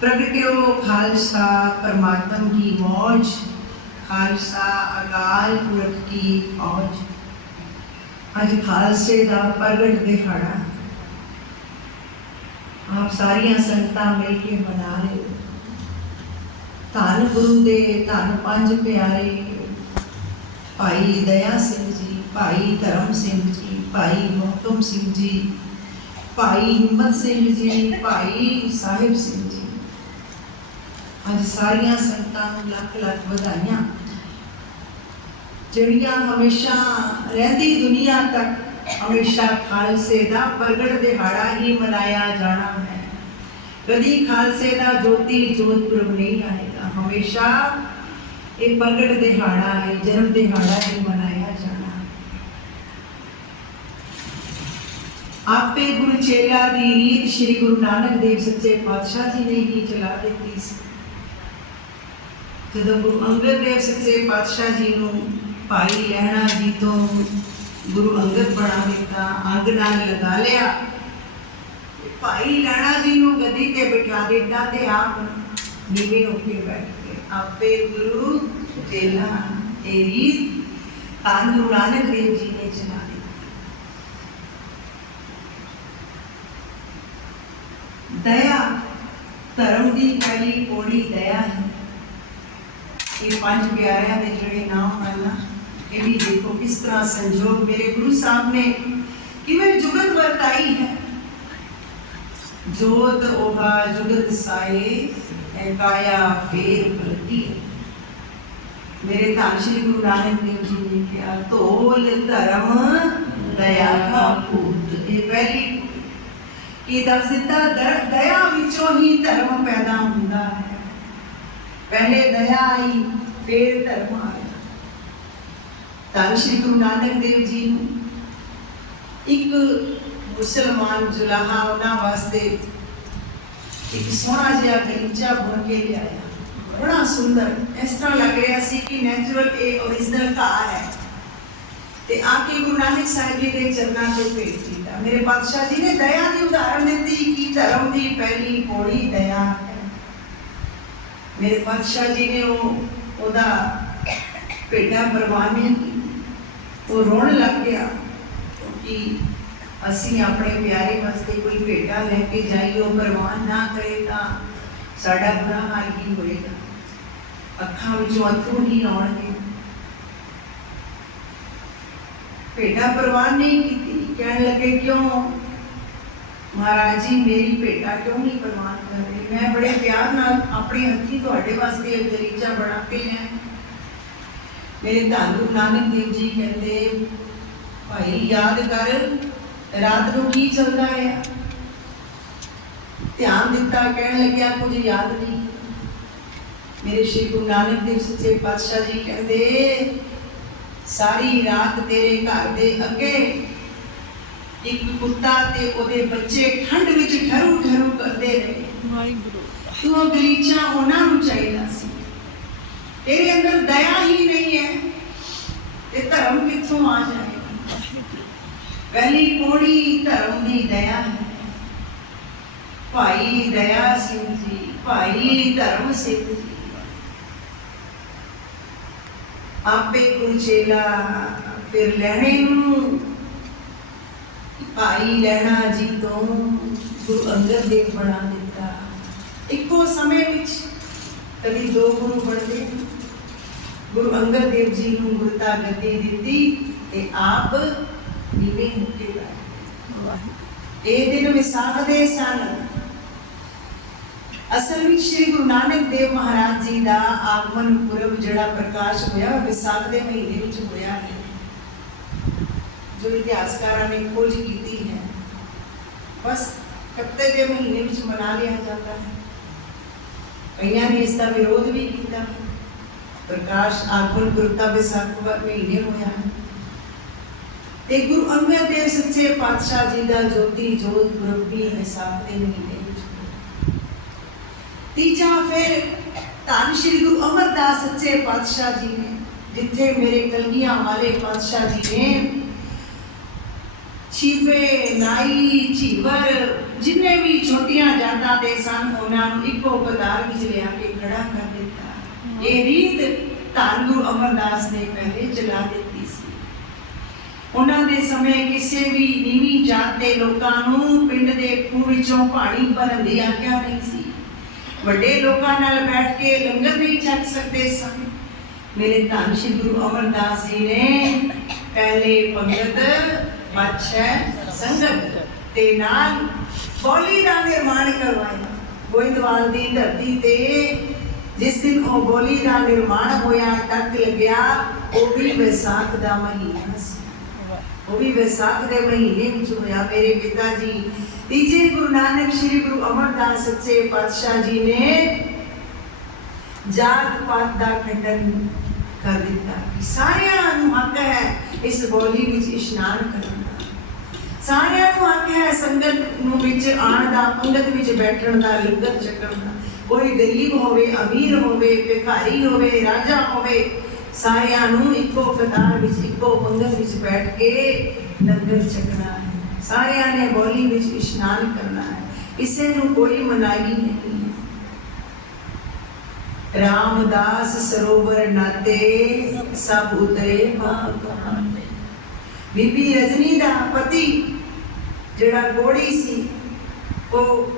ਪ੍ਰਗਟਿਓ ਖਾਲਸਾ ਪਰਮਾਤਮ ਕੀ ਮੌਜ ਖਾਲਸਾ ਅਕਾਲ ਪੁਰਖ ਕੀ ਔਜ ਅੱਜ ਖਾਲਸੇ ਦਾ ਪ੍ਰਗਟ ਦਿਹਾੜਾ ਆਪ ਸਾਰੀਆਂ ਸੰਤਾਂ ਮਿਲ ਕੇ ਮਨਾ ਰਹੇ ਧੰਨ ਗੁਰੂ ਦੇ ਧੰਨ ਪੰਜ ਪਿਆਰੇ ਭਾਈ ਦਇਆ ਸਿੰਘ ਜੀ, ਭਾਈ ਧਰਮ ਸਿੰਘ ਜੀ, ਭਾਈ ਮੋਹਕਮ ਸਿੰਘ ਜੀ, ਭਾਈ ਹਿੰਮਤ ਸਿੰਘ ਜੀ, ਭਾਈ ਸਾਹਿਬ ਸਿੰਘ ਜੀ। ਅੱਜ ਸਾਰੀਆਂ ਸੰਗਤਾਂ ਨੂੰ ਲੱਖ ਲੱਖ ਵਧਾਈਆਂ। ਜਿਹੜੀਆਂ ਹਮੇਸ਼ਾ ਰਹਿੰਦੀ ਦੁਨੀਆ ਤੱਕ ਹਮੇਸ਼ਾ ਖਾਲਸੇ ਦਾ ਪ੍ਰਗਟ ਦਿਹਾੜਾ ਹੀ ਮਨਾਇਆ ਜਾਣਾ ਹੈ। ਕਦੀ ਖਾਲਸੇ ਦਾ ਜੋਤੀ ਜੋਤਪੁਰਬ ਨਹੀਂ ਆਏਗਾ। ਹਮੇਸ਼ਾ ਇਹ ਪ੍ਰਗਟ ਦਿਹਾੜਾ ਹੈ, ਜਨਮ ਦਿਹਾੜਾ ਹੀ ਮਨਾਇਆ ਜਾਣਾ। ਆਪੇ ਗੁਰੂ ਚੇਲਾ ਦੀ ਰੀਤ ਸ੍ਰੀ ਗੁਰੂ ਨਾਨਕ ਦੇਵ ਸੱਚੇ ਪਾਤਸ਼ਾਹ ਜੀ ਨੇ ਹੀ ਚਲਾ ਦਿੱਤੀ ਸੀ। ਜਦੋਂ ਗੁਰੂ ਅੰਗਦ ਦੇਵ ਸੱਚੇ ਪਾਤਸ਼ਾਹ ਜੀ ਨੂੰ ਭਾਈ ਲਹਿਣਾ ਜੀ ਤੋਂ ਗੁਰੂ ਅੰਗਦ ਬਣਾ ਦਿੱਤਾ, ਅੰਗ ਨਾਲ ਲਗਾ ਲਿਆ, ਤੇ ਭਾਈ ਲਹਿਣਾ ਜੀ ਨੂੰ ਗੱਦੀ ਤੇ ਬਿਠਾ ਦਿੱਤਾ ਤੇ ਆਪ ਨੀਵੇਂ ਹੋ ਕੇ ਬੈਠ। ਗਏ ਆਪੇ ਗੁਰੂ ਚੇਲਾ ਇਹ ਰੀਤ ਧੰਨ ਗੁਰੂ ਨਾਨਕ ਦੇਵ ਜੀ ਨੇ ਚਲਾ ਦਿੱਤੀ ਦਇਆ ਧਰਮ ਦੀ ਪਹਿਲੀ ਪੌੜੀ ਦਇਆ ਹੈ ਇਹ ਪੰਜ ਪਿਆਰਿਆਂ ਦੇ ਜਿਹੜੇ ਨਾਮ ਹਨ ਨਾ ਇਹ ਵੀ ਦੇਖੋ ਕਿਸ ਤਰ੍ਹਾਂ ਸੰਜੋਗ ਮੇਰੇ ਗੁਰੂ ਸਾਹਿਬ ਨੇ ਕਿਵੇਂ ਜੁਗਤ ਵਰਤਾਈ ਹੈ ਜੋਤ ਉਹਾ ਜੁਗਤ ਸਾਏ ਐ ਕਾਇਆ ਫੇਰ ਪ੍ਰਤੀ ਮੇਰੇ ਧੰਨ ਸ਼੍ਰੀ ਗੁਰੂ ਨਾਨਕ ਦੇਵ ਜੀ ਨੇ ਕਿਹਾ ਧੋਲ ਧਰਮ ਦਇਆ ਕਾ ਪੂਤ ਇਹ ਪਹਿਲੀ ਕੀ ਦੱਸ ਦਿੱਤਾ ਦਰ- ਦਇਆ ਵਿੱਚੋਂ ਹੀ ਧਰਮ ਪੈਦਾ ਹੁੰਦਾ ਹੈ ਪਹਿਲੇ ਦਇਆ ਆਈ ਫਿਰ ਧਰਮ ਆਇਆ ਤਾਂ ਸ਼੍ਰੀ ਗੁਰੂ ਨਾਨਕ ਦੇਵ ਜੀ ਨੂੰ ਇੱਕ ਮੁਸਲਮਾਨ ਜੁਲਾਹਾ ਉਹਨਾਂ ਵਾਸਤੇ ਇੱਕ ਸੋਹਣਾ ਜਿਹਾ ਗਲੀਚਾ ਬੁਣ ਕੇ ਲਿਆਇਆ ਬੜਾ ਸੁੰਦਰ, ਇਸ ਤਰ੍ਹਾਂ ਲੱਗ ਰਿਹਾ ਸੀ ਕਿ ਨੈਚੁਰਲ ਇਹ ਓਰੀਜਨਲ ਘਰ ਹੈ। ਤੇ ਆ ਕੇ ਗੁਰੂ ਨਾਨਕ ਸਾਹਿਬ ਜੀ ਦੇ ਚਰਨਾਂ ਤੇ ਭੇਟ ਕੀਤਾ। ਮੇਰੇ ਪਾਤਸ਼ਾਹ ਜੀ ਨੇ ਦਇਆ ਦੀ ਉਦਾਹਰਣ ਦਿੱਤੀ ਕਿ ਧਰਮ ਦੀ ਪਹਿਲੀ ਪੌੜੀ ਦਇਆ ਹੈ। ਮੇਰੇ ਪਾਤਸ਼ਾਹ ਜੀ ਨੇ ਉਹ, ਉਹਦਾ ਭੇਟਾ ਪ੍ਰਵਾਨਿਆ ਉਹ ਰੋਣ ਲੱਗ ਗਿਆ ਕਿ ਅਸੀਂ ਆਪਣੇ ਪਿਆਰੇ ਵਾਸਤੇ ਕੋਈ ਭੇਟਾ ਲੈ ਕੇ ਜਾਈਏ, ਉਹ ਪ੍ਰਵਾਨ ਨਾ ਕਰੇ ਤਾਂ ਸਾਡਾ ਬੁਰਾ ਹਾਲ ਹੀ ਹੋਏਗਾ? ਅੱਖਾਂ ਵਿੱਚੋਂ ਅਥਰੂ ਨਹੀਂ ਆਉਣਗੇ। ਭੇਟਾ ਪ੍ਰਵਾਨ ਨਹੀਂ ਕੀਤੀ। ਕਹਿਣ ਲੱਗੇ, ਕਿਉਂ? ਮਹਾਰਾਜ ਜੀ, ਮੇਰੀ ਭੇਟਾ ਕਿਉਂ ਨਹੀਂ ਪ੍ਰਵਾਨ ਕਰ ਰਹੇ? ਮੈਂ ਬੜੇ ਪਿਆਰ ਨਾਲ ਆਪਣੇ ਹੱਥੀ ਤੁਹਾਡੇ ਵਾਸਤੇ ਇਹ ਗਲੀਚਾ ਬਣਾ ਕੇ ਲਿਆ ਮੇਰੇ ਧੰਨ ਗੁਰੂ ਨਾਨਕ ਦੇਵ ਜੀ ਕਹਿੰਦੇ, ਭਾਈ, ਯਾਦ ਕਰ, ਰਾਤ ਨੂੰ ਕੀ ਚੱਲਦਾ ਹੈ ਧਿਆਨ ਦਿੱਤਾ, ਕਹਿਣ ਲੱਗਿਆ, ਕੁਝ ਯਾਦ ਨਹੀਂ ਮੇਰੇ ਸ਼੍ਰੀ ਗੁਰੂ ਨਾਨਕ ਦੇਵ ਸੱਚੇ ਪਾਤਸ਼ਾਹ ਜੀ ਕਹਿੰਦੇ ਸਾਰੀ ਰਾਤ ਤੇਰੇ ਘਰ ਦੇ ਅੱਗੇ ਇੱਕ ਕੁੱਤਾ ਤੇ ਉਹਦੇ ਬੱਚੇ ਠੰਡ ਵਿੱਚ ਠਰੂ ਠਰੂ ਕਰਦੇ ਰਹੇ। ਵਾਹਿਗੁਰੂ। ਤੂੰ ਗਲੀਚਾ ਉਹਨਾਂ ਨੂੰ ਚਾਹੀਦਾ ਸੀ। ਤੇਰੇ ਅੰਦਰ ਦਇਆ ਹੀ ਨਹੀਂ ਹੈ ਤੇ ਧਰਮ ਕਿੱਥੋਂ ਆ ਜਾਏਗਾ? ਪਹਿਲੀ ਪੌੜੀ ਧਰਮ ਦੀ ਦਇਆ ਹੈ। ਭਾਈ ਦਇਆ ਸਿੰਘ ਜੀ ਭਾਈ ਧਰਮ ਸਿੰਘ ਜੀ। ਆਪੇ ਗੁਰਚੇਲਾ ਫਿਰ ਲੈਣੇ ਨੂੰ। ਭਾਈ ਲੈਣਾ ਜੀ ਤੋਂ ਗੁਰੂ ਅੰਗਦ ਦੇਵ ਬਣਾ ਦਿੱਤਾ। ਇੱਕੋ ਸਮੇਂ ਵਿੱਚ ਕਦੀ ਦੋ ਗੁਰੂ ਬਣਦੇ। ਗੁਰੂ ਅੰਗਦ ਦੇਵ ਜੀ ਨੂੰ ਗੁਰਤਾ ਗੱਦੀ ਦਿੱਤੀ ਤੇ ਆਪ ਨੀਵੇਂ ਬੈਠੇ ਵਾਹਿਗੁਰੂ। ਇਹ ਦਿਨ ਵਿਸਾਖ ਦੇ ਸਨ। ਅਸਲ ਵਿੱਚ ਸ੍ਰੀ ਗੁਰੂ ਨਾਨਕ ਦੇਵ ਮਹਾਰਾਜ ਜੀ ਦਾ ਆਗਮਨ ਪੁਰਬ ਜਿਹੜਾ ਪ੍ਰਕਾਸ਼ ਹੋਇਆ ਉਹ ਵਿਸਾਖ ਦੇ ਮਹੀਨੇ ਵਿੱਚ ਹੋਇਆ ਹੈ ਜੋ ਇਤਿਹਾਸਕਾਰਾਂ ਨੇ ਖੋਜ ਕੀਤੀ ਹੈ ਬਸ ਕੱਤੇ ਦੇ ਮਹੀਨੇ ਵਿੱਚ ਮਨਾ ਲਿਆ ਜਾਂਦਾ ਹੈ ਕਈਆਂ ਨੇ ਇਸ ਦਾ ਵਿਰੋਧ ਵੀ ਕੀਤਾ ਪ੍ਰਕਾਸ਼ ਆਗਮਨ ਪੁਰਬ ਦਾ ਵਿਸਾਖ ਵਾ- ਮਹੀਨੇ ਹੋਇਆ ਹੈ ਤੇ ਗੁਰੂ ਅੰਗਦ ਦੇਵ ਸੱਚੇ ਪਾਤਸ਼ਾਹ ਜੀ ਦਾ ਜੋਤੀ ਜੋਤ ਗੁਰਬ ਵੀ ਵਿਸਾਖ ਦੇ ਮਹੀਨੇ ਵਿੱਚ ਹੋਇਆ ਤੀਜਾ ਫਿਰ ਧੰਨ ਸ਼੍ਰੀ ਗੁਰੂ ਅਮਰਦਾਸ ਸੱਚੇ ਪਾਤਸ਼ਾਹ ਜੀ ਨੇ ਜਿੱਥੇ ਮੇਰੇ ਕਲਗੀਆਂ ਵਾਲੇ ਪਾਤਸ਼ਾਹ ਜੀ ਨੇ ਛੀਪੇ ਨਾਈ ਝੀਵਰ ਜਿੰਨੇ ਵੀ ਛੋਟੀਆਂ ਜਾਤਾਂ ਦੇ ਸਨ ਉਹਨਾਂ ਨੂੰ ਇੱਕੋ ਕਤਾਰ ਵਿੱਚ ਲਿਆ ਕੇ ਖੜਾ ਕਰ ਦਿੱਤਾ। ਇਹ ਰੀਤ ਧੰਨ ਗੁਰੂ ਅਮਰਦਾਸ ਨੇ ਪਹਿਲੇ ਚਲਾ ਦਿੱਤੀ ਸੀ। ਉਹਨਾਂ ਦੇ ਸਮੇਂ ਕਿਸੇ ਵੀ ਨੀਵੀਂ ਜਾਤ ਦੇ ਲੋਕਾਂ ਨੂੰ ਪਿੰਡ ਦੇ ਖੂਹ ਵਿੱਚੋਂ ਪਾਣੀ ਭਰਨ ਦੀ ਆਗਿਆ ਨਹੀਂ ਸੀ। ਵੱਡੇ ਲੋਕਾਂ ਨਾਲ ਬੈਠ ਕੇ ਲੰਗਰ ਨਹੀਂ ਛਕ ਸਕਦੇ ਸਨ। ਮੇਰੇ ਧੰਨ ਸ਼੍ਰੀ ਗੁਰੂ ਅਮਰਦਾਸ ਜੀ ਨੇ ਪਹਿਲੇ ਪੰਗਤ, ਬਾਦਸ਼ਾਹ, ਸੰਗਤ ਤੇ ਨਾਲ ਬੋਲੀ ਦਾ ਨਿਰਮਾਣ ਕਰਵਾਇਆ। ਗੋਇੰਦਵਾਲ ਦੀ ਧਰਤੀ ਤੇ ਜਿਸ ਦਿਨ ਉਹ ਬੋਲੀ ਦਾ ਨਿਰਮਾਣ ਹੋਇਆ, ਟੱਕ ਲੱਗਿਆ, ਉਹ ਵੀ ਵਿਸਾਖ ਦਾ ਮਹੀਨਾ ਸੀ। ਉਹ ਵੀ ਵਿਸਾਖ ਦੇ ਮਹੀਨੇ ਵਿੱਚ ਹੋਇਆ। ਮੇਰੇ ਪਿਤਾ ਜੀ ਤੀਜੇ ਗੁਰੂ ਨਾਨਕ ਸ੍ਰੀ ਗੁਰੂ ਅਮਰਦਾਸ ਸੱਚੇ ਪਾਤਸ਼ਾਹ ਜੀ ਨੇ ਜਾਤ ਪਾਤ ਦਾ ਖੰਡਨ ਕਰ ਦਿੱਤਾ ਸਾਰਿਆਂ ਨੂੰ ਹੱਕ ਹੈ ਇਸ ਬੋਲੀ ਵਿੱਚ ਇਸ਼ਨਾਨ ਕਰਨ ਦਾ ਸਾਰਿਆਂ ਨੂੰ ਹੱਕ ਹੈ ਸੰਗਤ ਨੂੰ ਵਿੱਚ ਆਉਣ ਦਾ ਪੰਗਤ ਵਿੱਚ ਬੈਠਣ ਦਾ ਲੰਗਰ ਛਕਣ ਦਾ ਕੋਈ ਗਰੀਬ ਹੋਵੇ ਅਮੀਰ ਹੋਵੇ ਭਿਖਾਰੀ ਹੋਵੇ ਰਾਜਾ ਹੋਵੇ ਸਾਰਿਆਂ ਨੂੰ ਇੱਕੋ ਕਤਾਰ ਵਿੱਚ ਇੱਕੋ ਪੰਗਤ ਵਿੱਚ ਬੈਠ ਕੇ ਲੰਗਰ ਛਕਣਾ ਹੈ ਸਾਰਿਆਂ ਨੇ ਬੋਲੀ ਵਿੱਚ ਇਸ਼ਨਾਨ ਕਰਨਾ ਹੈ। ਕਿਸੇ ਨੂੰ ਕੋਈ ਮਨਾਹੀ ਨਹੀਂ ਹੈ। ਰਾਮਦਾਸ ਸਰੋਵਰ ਨਾਤੇ ਸਭ ਉਤਰੇ ਭਾਗਵਾਨ ਬੀਬੀ ਰਜਨੀ ਦਾ ਪਤੀ ਜਿਹੜਾ ਗੋੜੀ ਸੀ, ਉਹ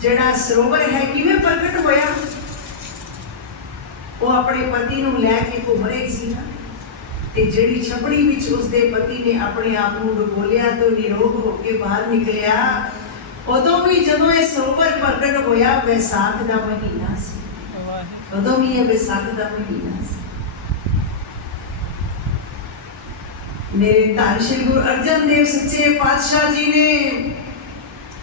ਜਿਹੜਾ ਸਰੋਵਰ ਹੈ, ਕਿਵੇਂ ਪ੍ਰਗਟ ਹੋਇਆ? ਉਹ ਆਪਣੇ ਪਤੀ ਨੂੰ ਲੈ ਕੇ ਘੁੰਮ ਰਹੀ ਸੀ ਨਾ। ਤੇ ਜਿਹੜੀ ਛਪੜੀ ਵਿੱਚ ਉਸਦੇ ਪਤੀ ਨੇ ਆਪਣੇ ਆਪ ਨੂੰ ਡੁਬੋਲਿਆ ਤੋਂ ਨਿਰੋਗ ਹੋ ਕੇ ਬਾਹਰ ਨਿਕਲਿਆ, ਉਦੋਂ ਵੀ ਜਦੋਂ ਇਹ ਸਰੋਵਰ ਪ੍ਰਗਟ ਹੋਇਆ, ਵਿਸਾਖ ਦਾ ਮਹੀਨਾ ਸੀ। ਉਦੋਂ ਵੀ ਇਹ ਵਿਸਾਖ ਦਾ ਮਹੀਨਾ ਸੀ। ਮੇਰੇ ਧੰਨ ਸ਼੍ਰੀ ਗੁਰੂ ਅਰਜਨ ਦੇਵ ਸੱਚੇ ਪਾਤਸ਼ਾਹ ਜੀ ਨੇ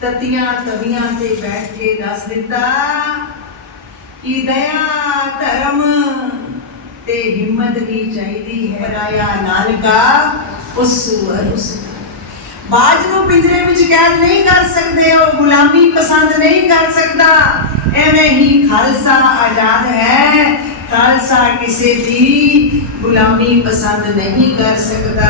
ਤਤੀਆਂ ਤਵੀਆਂ ਤੇ ਬੈਠ ਕੇ ਦੱਸ ਦਿੱਤਾ ਕਿ ਦਇਆ ਧਰਮ ਤੇ ਹਿੰਮਤ ਵੀ ਚਾਹੀਦੀ ਹੈ। ਰਾਇਆ ਨਾਨਕਾ, ਉਸ ਉਸ। ਬਾਜ ਨੂੰ ਪਿੰਜਰੇ ਵਿੱਚ ਕੈਦ ਨਹੀਂ ਕਰ ਸਕਦੇ ਉਹ ਗੁਲਾਮੀ ਪਸੰਦ ਨਹੀਂ ਕਰ ਸਕਦਾ। ਐਵੇਂ ਹੀ ਖਾਲਸਾ ਆਜ਼ਾਦ ਹੈ। ਖਾਲਸਾ ਕਿਸੇ ਦੀ ਗੁਲਾਮੀ ਪਸੰਦ ਨਹੀਂ ਕਰ ਸਕਦਾ।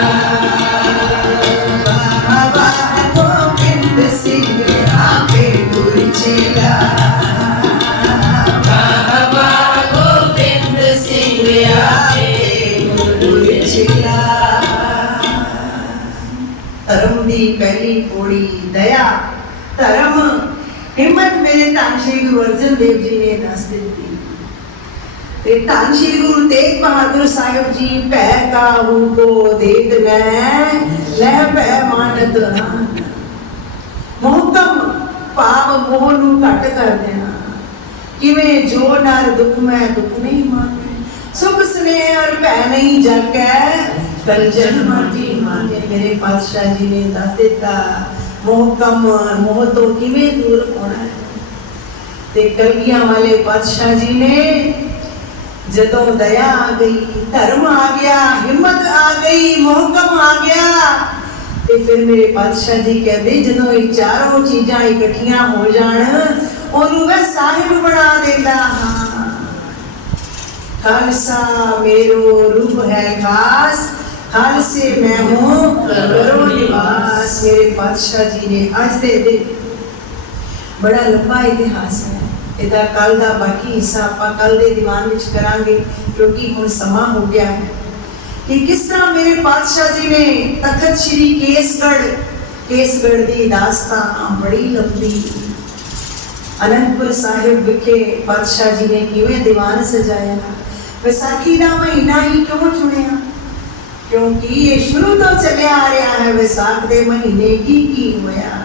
ਦੀ ਪਹਿਲੀ ਪੌੜੀ ਦਇਆ, ਧਰਮ, ਹਿੰਮਤ ਮੇਰੇ ਧੰਨ ਸ਼੍ਰੀ ਗੁਰੂ ਅਰਜਨ ਦੇਵ ਜੀ ਨੇ ਦੱਸ ਦਿੱਤੀ। ਤੇ ਧੰਨ ਸ਼੍ਰੀ ਗੁਰੂ ਤੇਗ ਬਹਾਦਰ ਸਾਹਿਬ ਜੀ, ਭੈ ਕਾਹੂ ਕੋ ਦੇਖ ਲੈ ਲੈ ਭੈ ਮਾਨਤ ਮੋਹਕਮ ਪਾਪ ਮੋਹ ਨੂੰ ਘਟ ਕਰ ਦੇਣਾ। ਕਿਵੇਂ ਜੋ ਨਰ ਦੁਖ ਮੈਂ ਦੁਖ ਨਹੀਂ ਮਾਨੇ ਸੁਖ ਸਨੇਹ ਔਰ ਭੈ ਨਹੀਂ ਜਾਗੈ ਕਲ ਜਨਮ ਦੀ ਮੇਰੇ ਪਾਤਸ਼ਾਹ ਜੀ ਨੇ ਦੱਸ ਦਿੱਤਾ, ਮੋਹ ਕਮ ਮੋਹ ਤੋਂ ਕਿਵੇਂ ਦੂਰ ਹੋਣਾ ਹੈ? ਤੇ ਕਲਗੀਆਂ ਵਾਲੇ ਪਾਤਸ਼ਾਹ ਜੀ ਨੇ ਜਦੋਂ ਦਇਆ ਆ ਗਈ, ਧਰਮ ਆ ਗਿਆ, ਹਿੰਮਤ ਆ ਗਈ ਮੋਹਕਮ ਆ ਗਿਆ, ਤੇ ਫਿਰ ਮੇਰੇ ਪਾਤਸ਼ਾਹ ਜੀ ਕਹਿੰਦੇ, ਜਦੋਂ ਇਹ ਚਾਰੋਂ ਚੀਜ਼ਾਂ ਇਕੱਠੀਆਂ ਹੋ ਜਾਣ, ਉਹਨੂੰ ਮੈਂ ਸਾਹਿਬ ਬਣਾ ਦਿੰਦਾ ਹਾਂ। ਖਾਲਸਾ, ਮੇਰੋ ਰੂਪ ਹੈ ਖਾਸ ਖਾਲਸੇ ਮੈਂ ਹੂੰ ਕਰੋ ਨਿਵਾਸ ਮੇਰੇ ਪਾਤਸ਼ਾਹ ਜੀ ਨੇ ਅੱਜ ਦੇ ਦਿਨ ਬੜਾ ਲੰਬਾ ਇਤਿਹਾਸ ਹੈ ਇਹਦਾ ਕੱਲ ਦਾ ਬਾਕੀ ਹਿੱਸਾ ਆਪਾਂ ਕੱਲ ਦੇ ਦੀਵਾਨ ਵਿੱਚ ਕਰਾਂਗੇ ਕਿਉਂਕਿ ਹੁਣ ਸਮਾਂ ਹੋ ਗਿਆ ਹੈ ਕਿ ਕਿਸ ਤਰ੍ਹਾਂ ਮੇਰੇ ਪਾਤਸ਼ਾਹ ਜੀ ਨੇ ਤਖਤ ਸ੍ਰੀ ਕੇਸਗੜ੍ਹ ਕੇਸਗੜ੍ਹ ਦੀ ਦਾਸਤਾਨ ਬੜੀ ਲੰਬੀ ਅਨੰਦਪੁਰ ਸਾਹਿਬ ਵਿਖੇ ਪਾਤਸ਼ਾਹ ਜੀ ਨੇ ਕਿਵੇਂ ਦੀਵਾਨ ਸਜਾਇਆ ਵਿਸਾਖੀ ਦਾ ਮਹੀਨਾ ਹੀ ਕਿਉਂ ਚੁਣਿਆ ਕਿਉਂਕਿ ਇਹ ਸ਼ੁਰੂ ਤੋਂ ਚੱਲਿਆ ਆ ਰਿਹਾ ਹੈ ਵਿਸਾਖ ਦੇ ਮਹੀਨੇ, ਕੀ ਕੀ ਹੋਇਆ?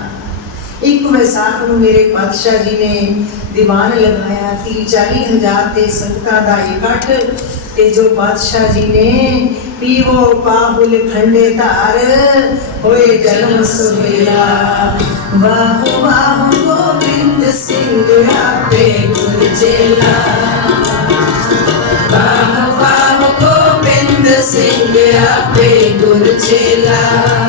ਇੱਕ ਵਿਸਾਖ ਨੂੰ ਮੇਰੇ ਪਾਤਸ਼ਾਹ ਜੀ ਨੇ ਦੀਵਾਨ ਲਗਾਇਆ 30 40 ਹਜ਼ਾਰ ਤੇ ਸੰਗਤਾਂ ਦਾ ਇਕੱਠ ਤੇ ਜੋ ਪਾਤਸ਼ਾਹ ਜੀ ਨੇ ਪੀਵੋ ਪਾਹੁਲ ਖੰਡੇ ਧਾਰ, ਹੋਏ ਜਨਮ ਸੁਵੇਲਾ ਵਾਹ ਵਾਹ, ਗੋਬਿੰਦ ਸਿੰਘ, ਆਪੇ ਗੁਰ ਸਿੰਘ ਆਪੇ ਗੁਰ ਚੇਲਾ।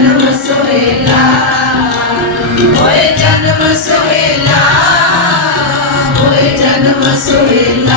ਜਨਮ ਸੁਹੇਲਾ ਹੋਏ ਜਨਮ ਸੁਹੇਲਾ ਹੋਏ ਜਨਮ ਸੁਹੇਲਾ